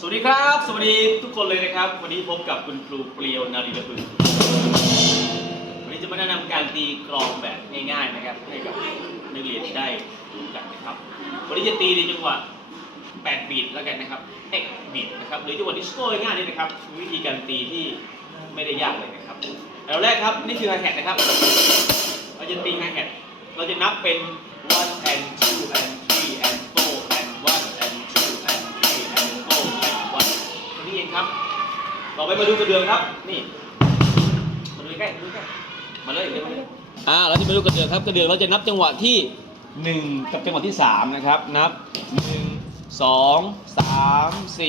สวัสดีครับ สวัสดีทุกคนเลยนะครับ วันนี้พบกับคุณครูเปรียวนารีระพึงวันนี้จะมาแนะนำการตีกลองแบบง่ายๆนะครับให้กับนักเรียนได้ดูกันนะครับ วันนี้จะตีในจังหวะ8บีทแล้วกันนะครับ X บีทนะครับหรือจังหวะดิสโก้ง่ายๆนี่นะครับ วิธีการตีที่ไม่ได้ยากเลยนะครับอันแรกครับนี่คือไฮแฮทนะครับ เราจะตีไฮแฮทเราจะนับเป็น one and ต่อไปมาดูกระเดืองครับ นี่ มาดูใกล้ๆมาดูใกล้มาเลยเดี๋ยวมาเลยอ่าเราจะมาดูกระเดืองครับกระเดืองเราจะนับจังหวะที่1กับจังหวะที่3นะครับ นับ1 2 3 4 1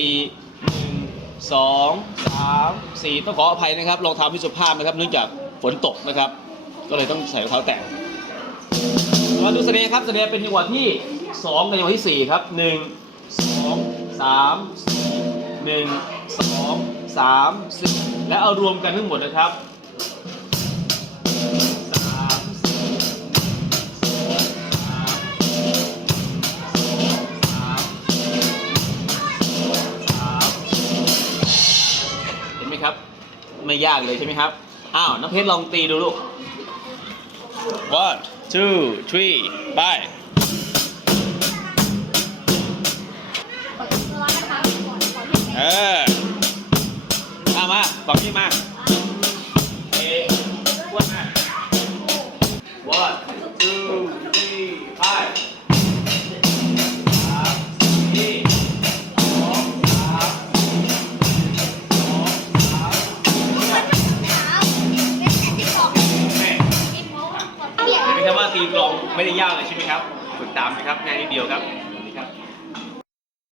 2 3 4ต้องขออภัยนะครับรองเท้าพิสุภาพนะครับเนื่องจากฝนตกนะครับ ก็เลยต้องใส่รองเท้าแตะมาดูเสน่ห์ครับเสน่ห์เป็นจังหวะที่2กับจังหวะที่4ครับ1 2 3 4 1 2 3 4และเอารวมกันทั้งหมดนะครับเห็นไหมครับ ไม่ยากเลยใช่ไหมครับ อ้าว น้องเพชรลองตีดูลูก one two three ไมามาบอกนี่มาเอ๊ะอ้วนมา one two three ไปสามสี่สองสามสองสามแม่เห็นไหมครับว่าตีกลองไม่ได้ยากเลยใช่ไหมครับ ฝึกตามนะครับง่ายนิดเดียวครับ